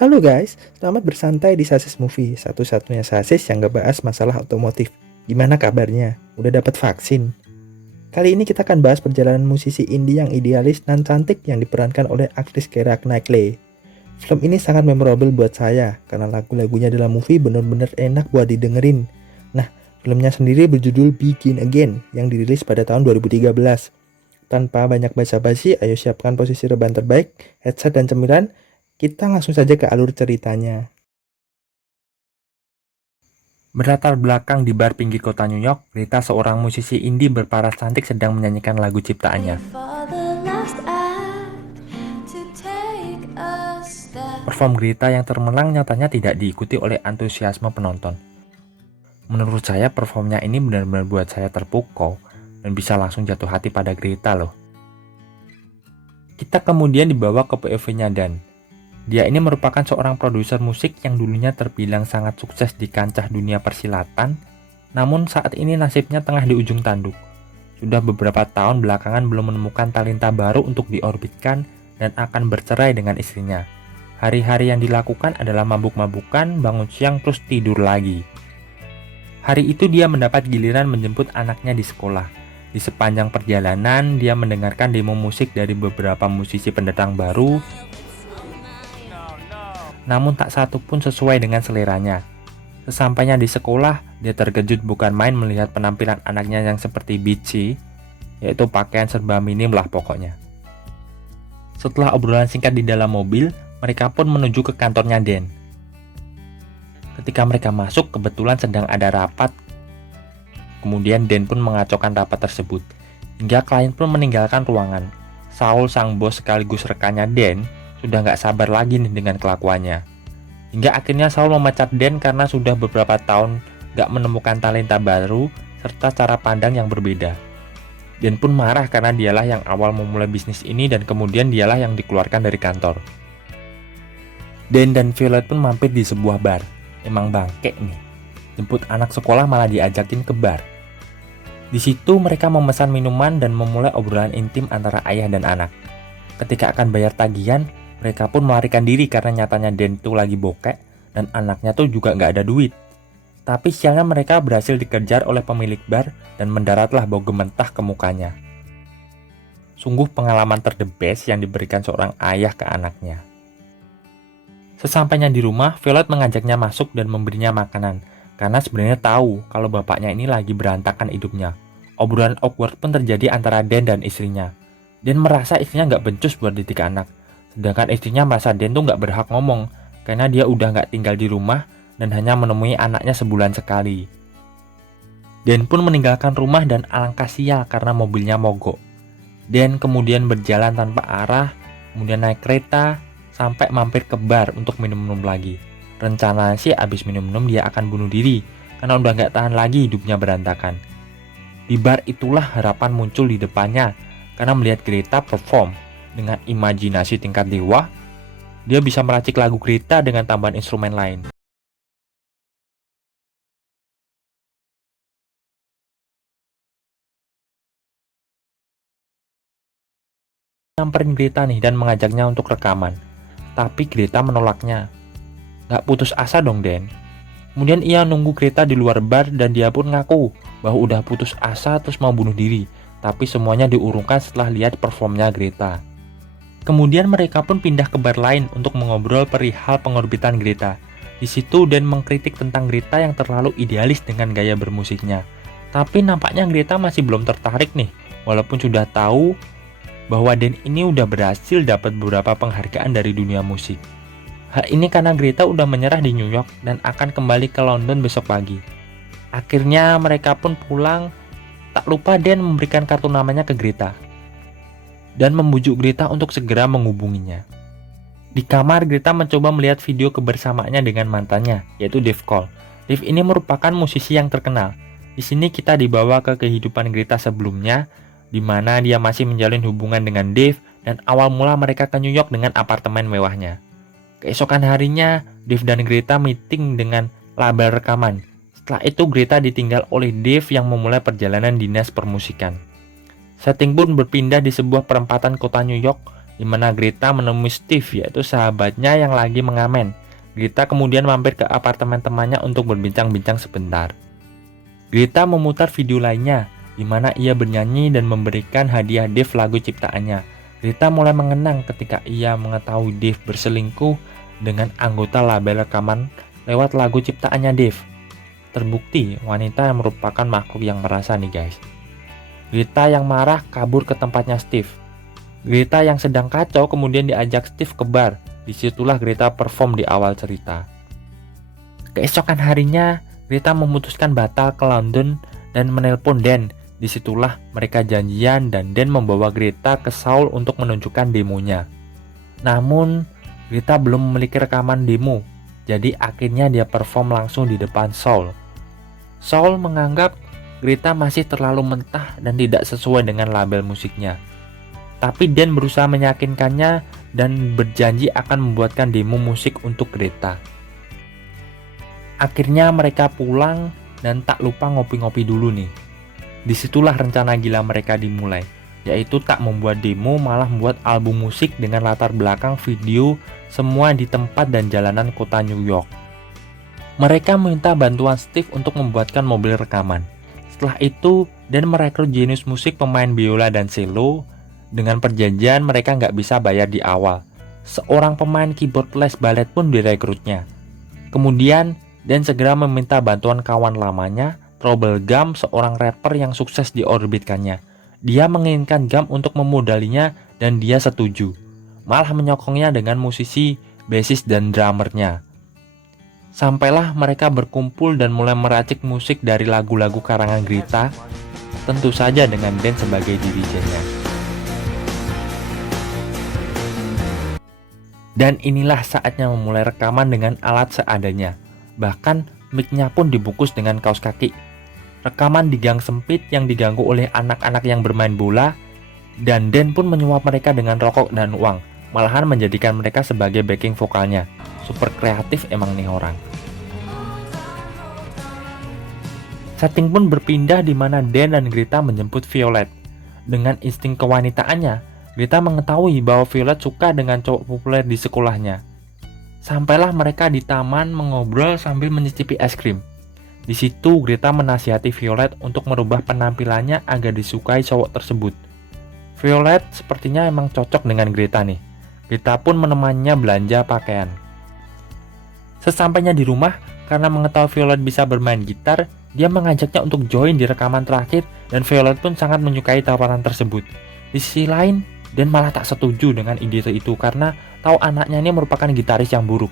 Halo guys, selamat bersantai di Sasis Movie, satu-satunya sasis yang gak bahas masalah otomotif. Gimana kabarnya? Udah dapat vaksin? Kali ini kita akan bahas perjalanan musisi indie yang idealis dan cantik yang diperankan oleh aktris Keira Knightley. Film ini sangat memorable buat saya, karena lagu-lagunya dalam movie bener-bener enak buat didengerin. Nah, filmnya sendiri berjudul Begin Again, yang dirilis pada tahun 2013. Tanpa banyak basa-basi, ayo siapkan posisi rebahan terbaik, headset dan cemilan. Kita langsung saja ke alur ceritanya. Berlatar belakang di bar pinggir kota New York, Greta seorang musisi indie berparas cantik sedang menyanyikan lagu ciptaannya. Perform Greta yang termenang nyatanya tidak diikuti oleh antusiasme penonton. Menurut saya performnya ini benar-benar buat saya terpukau dan bisa langsung jatuh hati pada Greta loh. Kita kemudian dibawa ke POV-nya Dan. Dia ini merupakan seorang produser musik yang dulunya terbilang sangat sukses di kancah dunia persilatan, namun saat ini nasibnya tengah di ujung tanduk. Sudah beberapa tahun belakangan belum menemukan talenta baru untuk diorbitkan dan akan bercerai dengan istrinya. Hari-hari yang dilakukan adalah mabuk-mabukan, bangun siang terus tidur lagi. Hari itu dia mendapat giliran menjemput anaknya di sekolah. Di sepanjang perjalanan, dia mendengarkan demo musik dari beberapa musisi pendatang baru, namun tak satu pun sesuai dengan seleranya. Sesampainya di sekolah, dia terkejut bukan main melihat penampilan anaknya yang seperti bitchy, yaitu pakaian serba minim lah pokoknya. Setelah obrolan singkat di dalam mobil, mereka pun menuju ke kantornya Dan. Ketika mereka masuk, kebetulan sedang ada rapat. Kemudian Dan pun mengacaukan rapat tersebut, hingga klien pun meninggalkan ruangan. Saul, sang bos sekaligus rekannya Dan, sudah nggak sabar lagi nih dengan kelakuannya. Hingga akhirnya Saul memecat Dan karena sudah beberapa tahun nggak menemukan talenta baru serta cara pandang yang berbeda. Dan pun marah karena dialah yang awal memulai bisnis ini dan kemudian dialah yang dikeluarkan dari kantor. Dan Violet pun mampir di sebuah bar. Emang bangke nih, jemput anak sekolah malah diajakin ke bar. Di situ mereka memesan minuman dan memulai obrolan intim antara ayah dan anak. Ketika akan bayar tagihan, mereka pun melarikan diri karena nyatanya Dan tuh lagi bokek dan anaknya tuh juga nggak ada duit. Tapi sialnya mereka berhasil dikejar oleh pemilik bar dan mendaratlah bau gementah ke mukanya. Sungguh pengalaman terdebes yang diberikan seorang ayah ke anaknya. Sesampainya di rumah, Violet mengajaknya masuk dan memberinya makanan karena sebenarnya tahu kalau bapaknya ini lagi berantakan hidupnya. Obrolan awkward pun terjadi antara Dan dan istrinya. Dan merasa istrinya nggak becus buat didik anak. Sedangkan istrinya merasa Dan tuh nggak berhak ngomong karena dia udah nggak tinggal di rumah dan hanya menemui anaknya sebulan sekali. Dan pun meninggalkan rumah dan alangkah sial karena mobilnya mogok. Dan kemudian berjalan tanpa arah, kemudian naik kereta, sampai mampir ke bar untuk minum-minum lagi. Rencananya sih abis minum-minum dia akan bunuh diri karena udah nggak tahan lagi hidupnya berantakan. Di bar itulah harapan muncul di depannya karena melihat Greta perform. Dengan imajinasi tingkat dewa, dia bisa meracik lagu Greta dengan tambahan instrumen lain. Nyamperin Greta nih dan mengajaknya untuk rekaman. Tapi Greta menolaknya. Gak putus asa dong Dan. Kemudian ia nunggu Greta di luar bar dan dia pun ngaku bahwa udah putus asa terus mau bunuh diri. Tapi semuanya diurungkan setelah lihat performnya Greta. Kemudian mereka pun pindah ke bar lain untuk mengobrol perihal pengorbitan Greta. Di situ Dan mengkritik tentang Greta yang terlalu idealis dengan gaya bermusiknya. Tapi nampaknya Greta masih belum tertarik nih, walaupun sudah tahu bahwa Dan ini udah berhasil dapat beberapa penghargaan dari dunia musik. Hal ini karena Greta udah menyerah di New York dan akan kembali ke London besok pagi. Akhirnya mereka pun pulang, tak lupa Dan memberikan kartu namanya ke Greta dan membujuk Greta untuk segera menghubunginya. Di kamar, Greta mencoba melihat video kebersamaannya dengan mantannya, yaitu Dave Cole. Dave ini merupakan musisi yang terkenal. Di sini kita dibawa ke kehidupan Greta sebelumnya, di mana dia masih menjalin hubungan dengan Dave dan awal mula mereka ke New York dengan apartemen mewahnya. Keesokan harinya, Dave dan Greta meeting dengan label rekaman. Setelah itu Greta ditinggal oleh Dave yang memulai perjalanan dinas permusikan. Setting pun berpindah di sebuah perempatan kota New York di mana Greta menemui Steve, yaitu sahabatnya yang lagi mengamen. Greta kemudian mampir ke apartemen temannya untuk berbincang-bincang sebentar. Greta memutar video lainnya, di mana ia bernyanyi dan memberikan hadiah Dave lagu ciptaannya. Greta mulai mengenang ketika ia mengetahui Dave berselingkuh dengan anggota label rekaman lewat lagu ciptaannya Dave. Terbukti wanita yang merupakan makhluk yang merasa nih guys. Greta yang marah kabur ke tempatnya Steve. Greta yang sedang kacau kemudian diajak Steve ke bar. Disitulah Greta perform di awal cerita. Keesokan harinya, Greta memutuskan batal ke London dan menelpon Dan. Disitulah mereka janjian dan Dan membawa Greta ke Seoul untuk menunjukkan demonya. Namun, Greta belum memiliki rekaman demo, jadi akhirnya dia perform langsung di depan Seoul. Seoul menganggap Greta masih terlalu mentah dan tidak sesuai dengan label musiknya. Tapi Dan berusaha meyakinkannya dan berjanji akan membuatkan demo musik untuk Greta. Akhirnya mereka pulang dan tak lupa ngopi-ngopi dulu nih. Disitulah rencana gila mereka dimulai, yaitu tak membuat demo malah membuat album musik dengan latar belakang video semua di tempat dan jalanan kota New York. Mereka meminta bantuan Steve untuk membuatkan mobil rekaman. Setelah itu, Dan merekrut jenius musik pemain biola dan cello. Dengan perjanjian mereka nggak bisa bayar di awal. Seorang pemain keyboard les ballet pun direkrutnya. Kemudian, Dan segera meminta bantuan kawan lamanya, Trouble Gum, seorang rapper yang sukses diorbitkannya. Dia menginginkan Gum untuk memodalinya dan dia setuju. Malah menyokongnya dengan musisi, bassist, dan drummernya. Sampailah mereka berkumpul dan mulai meracik musik dari lagu-lagu karangan Greta, tentu saja dengan Dan sebagai dirijennya. Dan inilah saatnya memulai rekaman dengan alat seadanya. Bahkan mic-nya pun dibungkus dengan kaos kaki. Rekaman di gang sempit yang diganggu oleh anak-anak yang bermain bola, dan Dan pun menyuap mereka dengan rokok dan uang, malahan menjadikan mereka sebagai backing vokalnya. Super kreatif emang nih orang. Setting pun berpindah di mana Dan dan Greta menjemput Violet. Dengan insting kewanitaannya, Greta mengetahui bahwa Violet suka dengan cowok populer di sekolahnya. Sampailah mereka di taman mengobrol sambil mencicipi es krim. Di situ Greta menasihati Violet untuk merubah penampilannya agar disukai cowok tersebut. Violet sepertinya emang cocok dengan Greta nih. Greta pun menemaninya belanja pakaian. Sesampainya di rumah, karena mengetahui Violet bisa bermain gitar, dia mengajaknya untuk join di rekaman terakhir dan Violet pun sangat menyukai tawaran tersebut. Di sisi lain, Dan malah tak setuju dengan ide itu karena tahu anaknya ini merupakan gitaris yang buruk.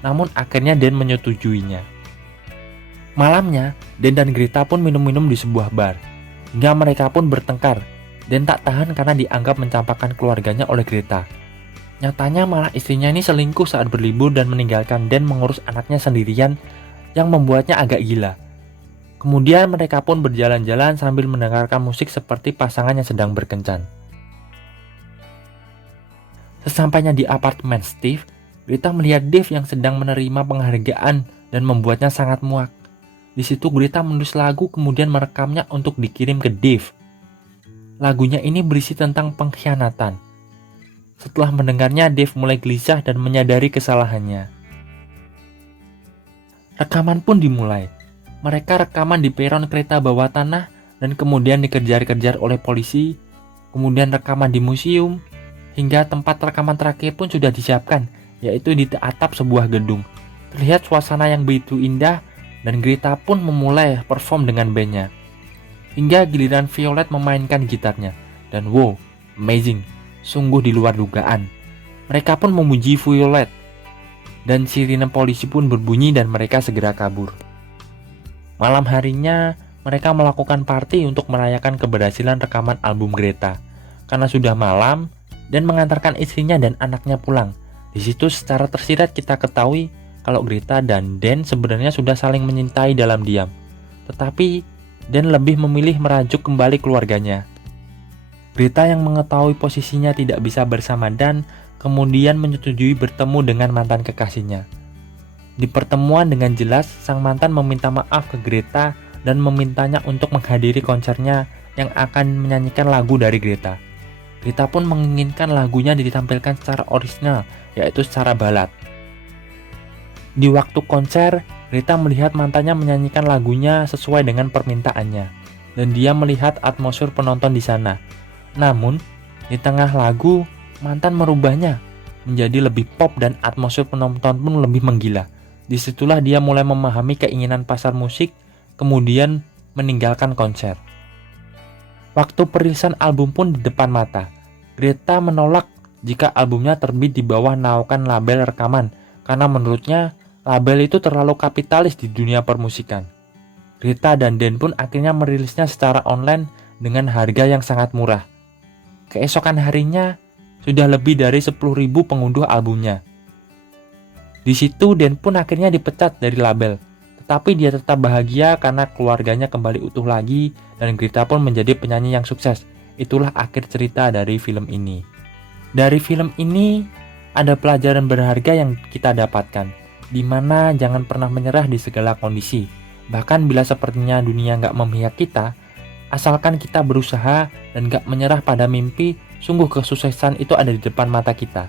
Namun akhirnya Dan menyetujuinya. Malamnya, Dan dan Greta pun minum-minum di sebuah bar. Hingga mereka pun bertengkar. Dan tak tahan karena dianggap mencampakkan keluarganya oleh Greta. Nyatanya malah istrinya ini selingkuh saat berlibur dan meninggalkan Dan mengurus anaknya sendirian yang membuatnya agak gila. Kemudian mereka pun berjalan-jalan sambil mendengarkan musik seperti pasangan yang sedang berkencan. Sesampainya di apartemen Steve, Greta melihat Dave yang sedang menerima penghargaan dan membuatnya sangat muak. Di situ Greta menulis lagu kemudian merekamnya untuk dikirim ke Dave. Lagunya ini berisi tentang pengkhianatan. Setelah mendengarnya, Dave mulai gelisah dan menyadari kesalahannya. Rekaman pun dimulai. Mereka rekaman di peron kereta bawah tanah dan kemudian dikejar-kejar oleh polisi. Kemudian rekaman di museum, hingga tempat rekaman terakhir pun sudah disiapkan, yaitu di atap sebuah gedung. Terlihat suasana yang begitu indah dan Greta pun memulai perform dengan bandnya. Hingga giliran Violet memainkan gitarnya. Dan wow, amazing, sungguh di luar dugaan. Mereka pun memuji Violet. Dan sirine polisi pun berbunyi dan mereka segera kabur. Malam harinya, mereka melakukan party untuk merayakan keberhasilan rekaman album Greta. Karena sudah malam, dan mengantarkan istrinya dan anaknya pulang. Di situ secara tersirat kita ketahui kalau Greta dan Dan sebenarnya sudah saling menyintai dalam diam. Tetapi Dan lebih memilih merajuk kembali keluarganya. Greta yang mengetahui posisinya tidak bisa bersama Dan kemudian menyetujui bertemu dengan mantan kekasihnya. Di pertemuan dengan jelas sang mantan meminta maaf ke Greta dan memintanya untuk menghadiri konsernya yang akan menyanyikan lagu dari Greta. Rita pun menginginkan lagunya ditampilkan secara orisinal, yaitu secara balad. Di waktu konser, Rita melihat mantannya menyanyikan lagunya sesuai dengan permintaannya, dan dia melihat atmosfer penonton di sana. Namun, di tengah lagu, mantan merubahnya menjadi lebih pop dan atmosfer penonton pun lebih menggila. Disitulah dia mulai memahami keinginan pasar musik, kemudian meninggalkan konser. Waktu perilisan album pun di depan mata. Greta menolak jika albumnya terbit di bawah naungan label rekaman, karena menurutnya label itu terlalu kapitalis di dunia permusikan. Greta dan Dan pun akhirnya merilisnya secara online dengan harga yang sangat murah. Keesokan harinya, sudah lebih dari 10.000 pengunduh albumnya. Di situ Dan pun akhirnya dipecat dari label, tetapi dia tetap bahagia karena keluarganya kembali utuh lagi dan Greta pun menjadi penyanyi yang sukses. Itulah akhir cerita dari film ini. Dari film ini, ada pelajaran berharga yang kita dapatkan, di mana jangan pernah menyerah di segala kondisi. Bahkan bila sepertinya dunia nggak memihak kita, asalkan kita berusaha dan nggak menyerah pada mimpi, sungguh kesuksesan itu ada di depan mata kita.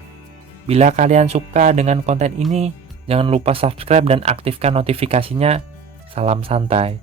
Bila kalian suka dengan konten ini, jangan lupa subscribe dan aktifkan notifikasinya. Salam santai.